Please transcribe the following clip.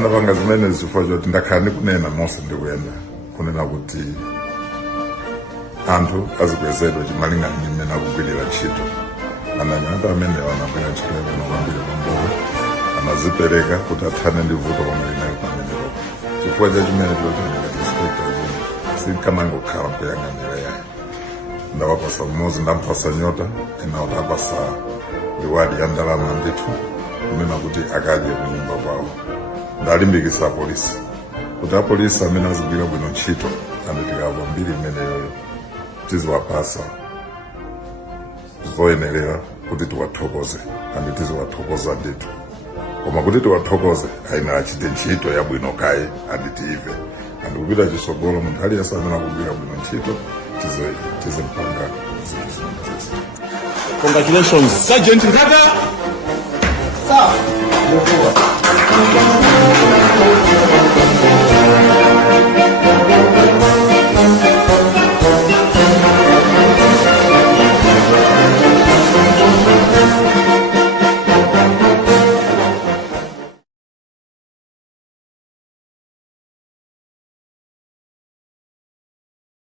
anapanga zimene zifukwa choti ndakhala ndikunena monse ndikuyenda kunena kuti anthu azikwezedwa chimalingana ndi mmene akugwirira ntchito. Anyamata amene anagwira ntchito yabwino kwambiri pambuyo anazipereka kuti athane ndi vuto koma linali pamenepo. Chifukwa cha chimene ngati inspector sikanangokhala nkuyang'anira yayi. Ndawapasa mmodzi ndampasa nyota ena kuti apasa liwadi ya ndalama ndithu kunena kuti akadye kunyumba kwawo. Ndalimbikitsa apolisi kuti apolisi amene azigwira bwino ntchito anditikamva mbiri imeneyoyo tiziwapasa zoyenerera kuti tiwathokoze andi tiziwathokoza ndithu. Koma kuti tiwathokoze ayenera achite ntchito yabwino kaye andi tive andi kupita chisogolo munthu aliyense amene akugwira bwino ntchito tizimpanga zinthu zimenezi. Congratulations, Sergeant Nkata. Sir.